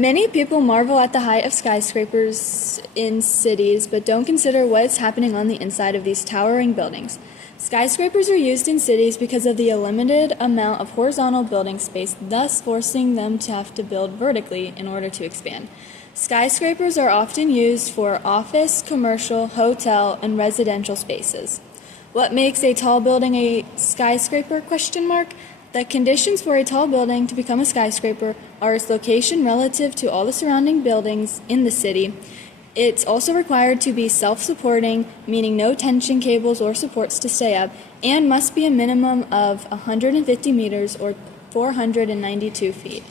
Many people marvel at the height of skyscrapers in cities, but don't consider what's happening on the inside of these towering buildings. Skyscrapers are used in cities because of the limited amount of horizontal building space, thus forcing them to have to build vertically in order to expand. Skyscrapers are often used for office, commercial, hotel, and residential spaces. What makes a tall building a skyscraper? The conditions for a tall building to become a skyscraper are its location relative to all the surrounding buildings in the city. It's also required to be self-supporting, meaning no tension cables or supports to stay up, and must be a minimum of 150 meters or 492 feet.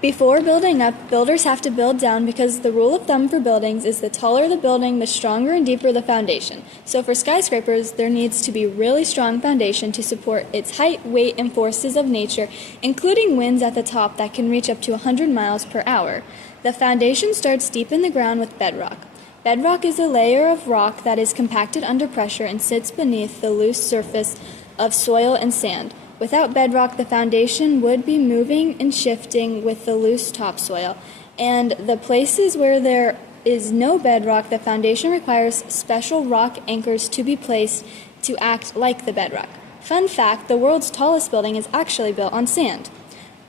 Before building up, builders have to build down because the rule of thumb for buildings is the taller the building, the stronger and deeper the foundation. So for skyscrapers, there needs to be really strong foundation to support its height, weight, and forces of nature, including winds at the top that can reach up to 100 miles per hour. The foundation starts deep in the ground with bedrock. Bedrock is a layer of rock that is compacted under pressure and sits beneath the loose surface of soil and sand. Without bedrock, the foundation would be moving and shifting with the loose topsoil, and the places where there is no bedrock, the foundation requires special rock anchors to be placed to act like the bedrock. Fun fact, the world's tallest building is actually built on sand.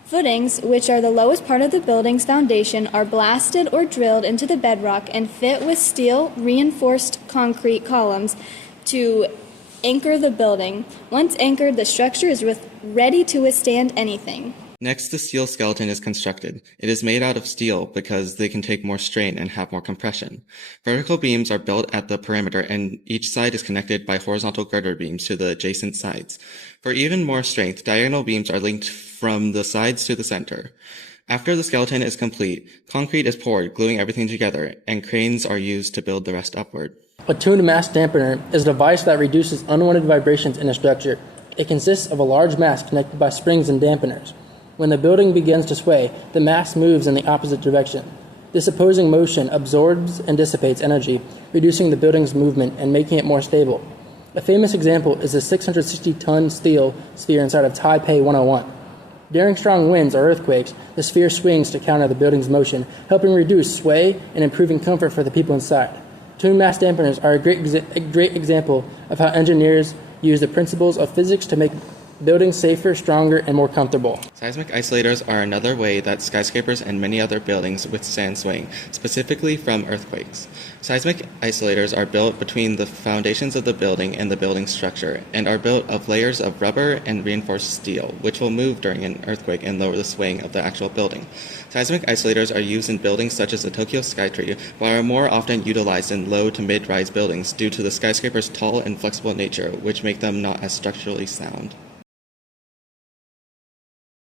Footings, which are the lowest part of the building's foundation, are blasted or drilled into the bedrock and fit with steel reinforced concrete columns to anchor the building. Once anchored, the structure is ready to withstand anything. Next, the steel skeleton is constructed. It is made out of steel because they can take more strain and have more compression. Vertical beams are built at the perimeter, and each side is connected by horizontal girder beams to the adjacent sides. For even more strength, diagonal beams are linked from the sides to the center. After the skeleton is complete, concrete is poured, gluing everything together, and cranes are used to build the rest upward. A tuned mass dampener is a device that reduces unwanted vibrations in a structure. It consists of a large mass connected by springs and dampeners. When the building begins to sway, the mass moves in the opposite direction. This opposing motion absorbs and dissipates energy, reducing the building's movement and making it more stable. A famous example is the 660-ton steel sphere inside of Taipei 101. During strong winds or earthquakes, the sphere swings to counter the building's motion, helping reduce sway and improving comfort for the people inside. Tuned mass dampeners are a great example of how engineers use the principles of physics to make buildings safer, stronger, and more comfortable. Seismic isolators are another way that skyscrapers and many other buildings withstand swaying, specifically from earthquakes. Seismic isolators are built between the foundations of the building and the building structure, and are built of layers of rubber and reinforced steel, which will move during an earthquake and lower the swaying of the actual building. Seismic isolators are used in buildings such as the Tokyo Skytree, but are more often utilized in low to mid-rise buildings due to the skyscraper's tall and flexible nature, which make them not as structurally sound.